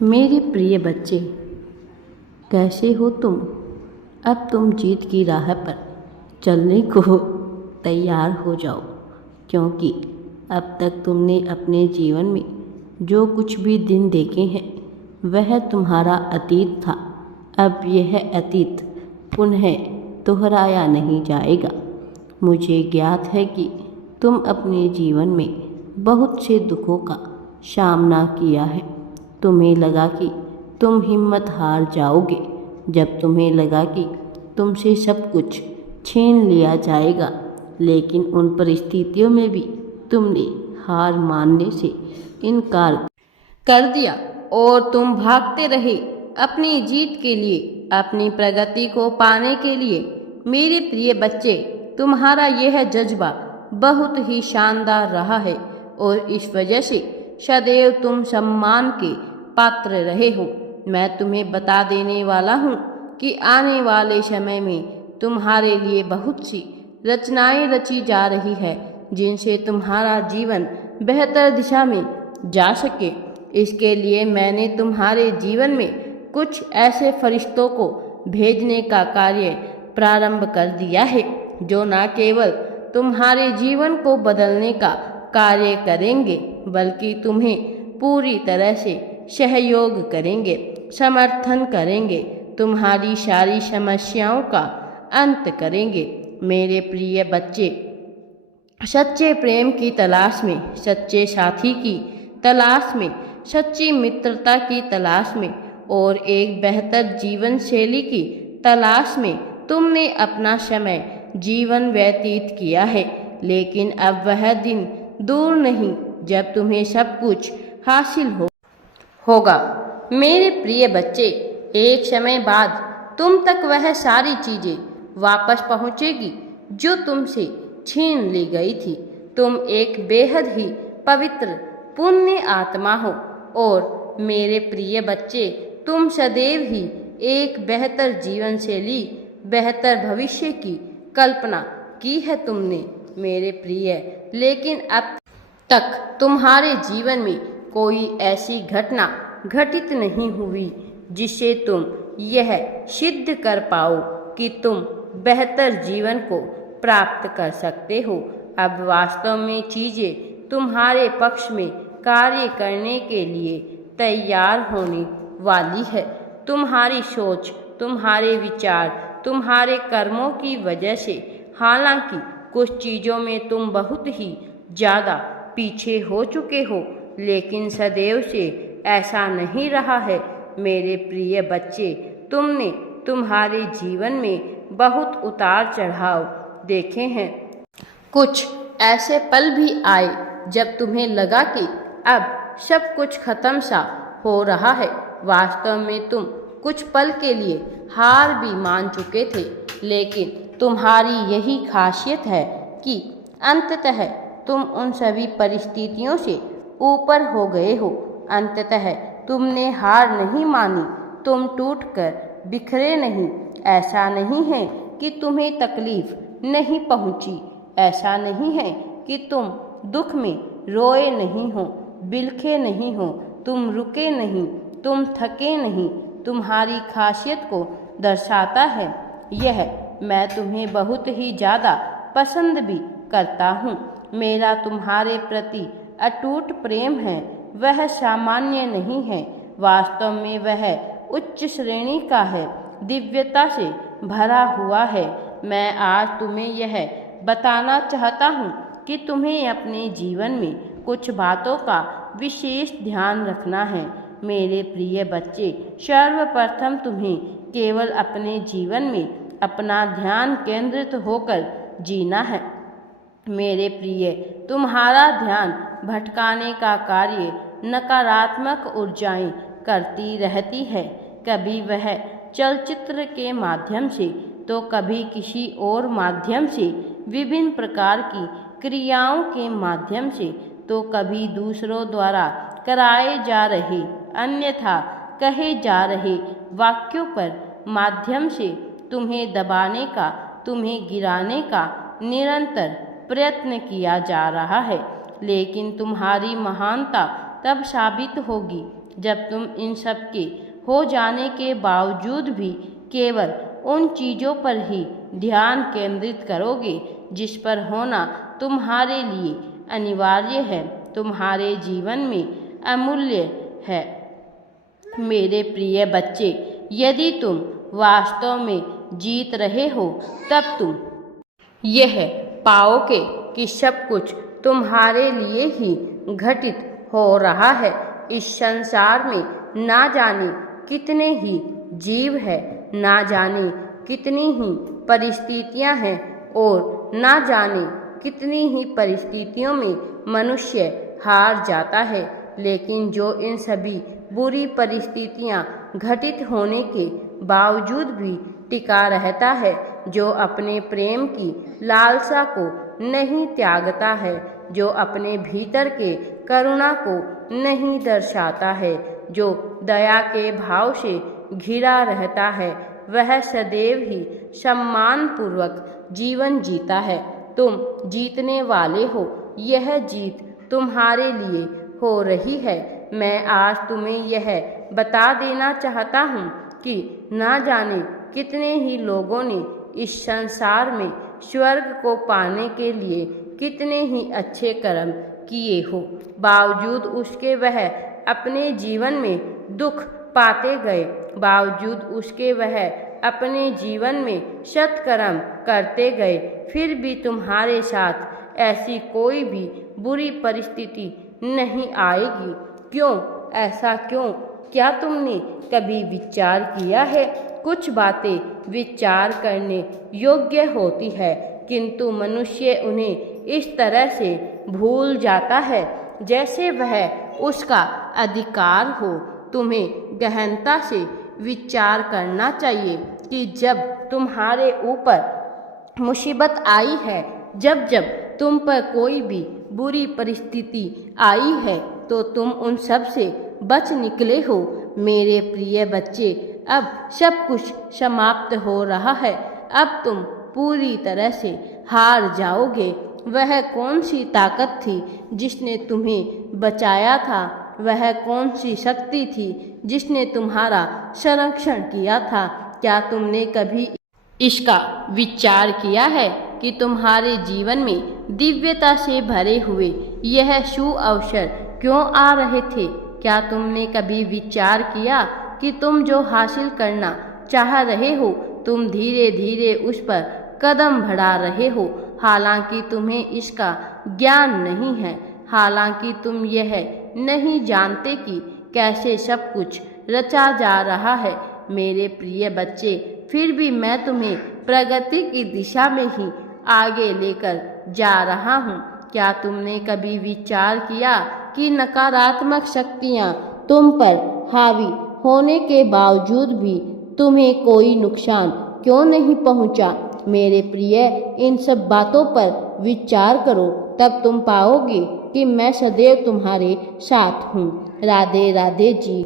मेरे प्रिय बच्चे, कैसे हो तुम? अब तुम जीत की राह पर चलने को तैयार हो जाओ, क्योंकि अब तक तुमने अपने जीवन में जो कुछ भी दिन देखे हैं वह तुम्हारा अतीत था। अब यह अतीत पुनः दोहराया नहीं जाएगा। मुझे ज्ञात है कि तुम अपने जीवन में बहुत से दुखों का सामना किया है। तुम्हें लगा कि तुम हिम्मत हार जाओगे, जब तुम्हें लगा कि तुमसे सब कुछ छीन लिया जाएगा, लेकिन उन परिस्थितियों में भी तुमने हार मानने से इनकार कर दिया और तुम भागते रहे अपनी जीत के लिए, अपनी प्रगति को पाने के लिए। मेरे प्रिय बच्चे, तुम्हारा यह जज्बा बहुत ही शानदार रहा है और इस वजह से सदैव तुम सम्मान के पात्र रहे हो। मैं तुम्हें बता देने वाला हूँ कि आने वाले समय में तुम्हारे लिए बहुत सी रचनाएं रची जा रही है, जिनसे तुम्हारा जीवन बेहतर दिशा में जा सके। इसके लिए मैंने तुम्हारे जीवन में कुछ ऐसे फरिश्तों को भेजने का कार्य प्रारंभ कर दिया है, जो न केवल तुम्हारे जीवन को बदलने का कार्य करेंगे, बल्कि तुम्हें पूरी तरह से सहयोग करेंगे, समर्थन करेंगे, तुम्हारी सारी समस्याओं का अंत करेंगे। मेरे प्रिय बच्चे, सच्चे प्रेम की तलाश में, सच्चे साथी की तलाश में, सच्ची मित्रता की तलाश में और एक बेहतर जीवन शैली की तलाश में तुमने अपना समय जीवन व्यतीत किया है। लेकिन अब वह दिन दूर नहीं जब तुम्हें सब कुछ हासिल होगा। मेरे प्रिय बच्चे, एक समय बाद तुम तक वह सारी चीजें वापस पहुंचेगी जो तुमसे छीन ली गई थी। तुम एक बेहद ही पवित्र पुण्य आत्मा हो और मेरे प्रिय बच्चे, तुम सदैव ही एक बेहतर जीवन शैली, बेहतर भविष्य की कल्पना की है तुमने मेरे प्रिय। लेकिन अब तक तुम्हारे जीवन में कोई ऐसी घटना घटित नहीं हुई जिससे तुम यह सिद्ध कर पाओ कि तुम बेहतर जीवन को प्राप्त कर सकते हो। अब वास्तव में चीजें तुम्हारे पक्ष में कार्य करने के लिए तैयार होने वाली है। तुम्हारी सोच, तुम्हारे विचार, तुम्हारे कर्मों की वजह से हालांकि कुछ चीज़ों में तुम बहुत ही ज़्यादा पीछे हो चुके हो, लेकिन सदैव से ऐसा नहीं रहा है मेरे प्रिय बच्चे। तुमने तुम्हारे जीवन में बहुत उतार चढ़ाव देखे हैं। कुछ ऐसे पल भी आए जब तुम्हें लगा कि अब सब कुछ खत्म सा हो रहा है। वास्तव में तुम कुछ पल के लिए हार भी मान चुके थे, लेकिन तुम्हारी यही खासियत है कि अंततः तुम उन सभी परिस्थितियों से ऊपर हो गए हो। अंततः तुमने हार नहीं मानी, तुम टूटकर बिखरे नहीं। ऐसा नहीं है कि तुम्हें तकलीफ नहीं पहुंची, ऐसा नहीं है कि तुम दुख में रोए नहीं हो, बिलखे नहीं हो, तुम रुके नहीं, तुम थके नहीं। तुम्हारी खासियत को दर्शाता है यह मैं तुम्हें बहुत ही ज़्यादा पसंद भी करता हूँ। मेरा तुम्हारे प्रति अटूट प्रेम है, वह सामान्य नहीं है, वास्तव में वह उच्च श्रेणी का है, दिव्यता से भरा हुआ है। मैं आज तुम्हें यह बताना चाहता हूँ कि तुम्हें अपने जीवन में कुछ बातों का विशेष ध्यान रखना है मेरे प्रिय बच्चे। सर्वप्रथम तुम्हें केवल अपने जीवन में अपना ध्यान केंद्रित होकर जीना है मेरे प्रिय। तुम्हारा ध्यान भटकाने का कार्य नकारात्मक ऊर्जाएं करती रहती है। कभी वह चलचित्र के माध्यम से, तो कभी किसी और माध्यम से, विभिन्न प्रकार की क्रियाओं के माध्यम से, तो कभी दूसरों द्वारा कराए जा रहे अन्यथा कहे जा रहे वाक्यों पर माध्यम से तुम्हें दबाने का, तुम्हें गिराने का निरंतर प्रयत्न किया जा रहा है। लेकिन तुम्हारी महानता तब साबित होगी जब तुम इन सब के हो जाने के बावजूद भी केवल उन चीज़ों पर ही ध्यान केंद्रित करोगे जिस पर होना तुम्हारे लिए अनिवार्य है, तुम्हारे जीवन में अमूल्य है। मेरे प्रिय बच्चे, यदि तुम वास्तव में जीत रहे हो तब तुम यह पाओगे कि सब कुछ तुम्हारे लिए ही घटित हो रहा है। इस संसार में ना जाने कितने ही जीव हैं, ना जाने कितनी ही परिस्थितियां हैं और ना जाने कितनी ही परिस्थितियों में मनुष्य हार जाता है, लेकिन जो इन सभी बुरी परिस्थितियां घटित होने के बावजूद भी टिका रहता है, जो अपने प्रेम की लालसा को नहीं त्यागता है, जो अपने भीतर के करुणा को नहीं दर्शाता है, जो दया के भाव से घिरा रहता है, वह सदैव ही सम्मानपूर्वक जीवन जीता है। तुम जीतने वाले हो, यह जीत तुम्हारे लिए हो रही है। मैं आज तुम्हें यह बता देना चाहता हूँ कि ना जाने कितने ही लोगों ने इस संसार में स्वर्ग को पाने के लिए कितने ही अच्छे कर्म किए हो, बावजूद उसके वह अपने जीवन में दुख पाते गए, बावजूद उसके वह अपने जीवन में सत्कर्म करते गए, फिर भी तुम्हारे साथ ऐसी कोई भी बुरी परिस्थिति नहीं आएगी। क्यों? ऐसा क्यों? क्या तुमने कभी विचार किया है? कुछ बातें विचार करने योग्य होती है, किंतु मनुष्य उन्हें इस तरह से भूल जाता है जैसे वह उसका अधिकार हो। तुम्हें गहनता से विचार करना चाहिए कि जब तुम्हारे ऊपर मुसीबत आई है, जब जब तुम पर कोई भी बुरी परिस्थिति आई है, तो तुम उन सब से बच निकले हो। मेरे प्रिय बच्चे, अब सब कुछ समाप्त हो रहा है। अब तुम पूरी तरह से हार जाओगे। वह कौन सी ताकत थी जिसने तुम्हें बचाया था? वह कौन सी शक्ति थी जिसने तुम्हारा संरक्षण किया था? क्या तुमने कभी इसका विचार किया है कि तुम्हारे जीवन में दिव्यता से भरे हुए यह शुभ अवसर क्यों आ रहे थे? क्या तुमने कभी विचार किया कि तुम जो हासिल करना चाह रहे हो, तुम धीरे धीरे उस पर कदम बढ़ा रहे हो, हालांकि तुम्हें इसका ज्ञान नहीं है, हालांकि तुम यह नहीं जानते कि कैसे सब कुछ रचा जा रहा है। मेरे प्रिय बच्चे, फिर भी मैं तुम्हें प्रगति की दिशा में ही आगे लेकर जा रहा हूँ। क्या तुमने कभी विचार किया कि नकारात्मक शक्तियाँ तुम पर हावी होने के बावजूद भी तुम्हें कोई नुकसान क्यों नहीं पहुँचा? मेरे प्रिय, इन सब बातों पर विचार करो, तब तुम पाओगे कि मैं सदैव तुम्हारे साथ हूँ। राधे राधे जी।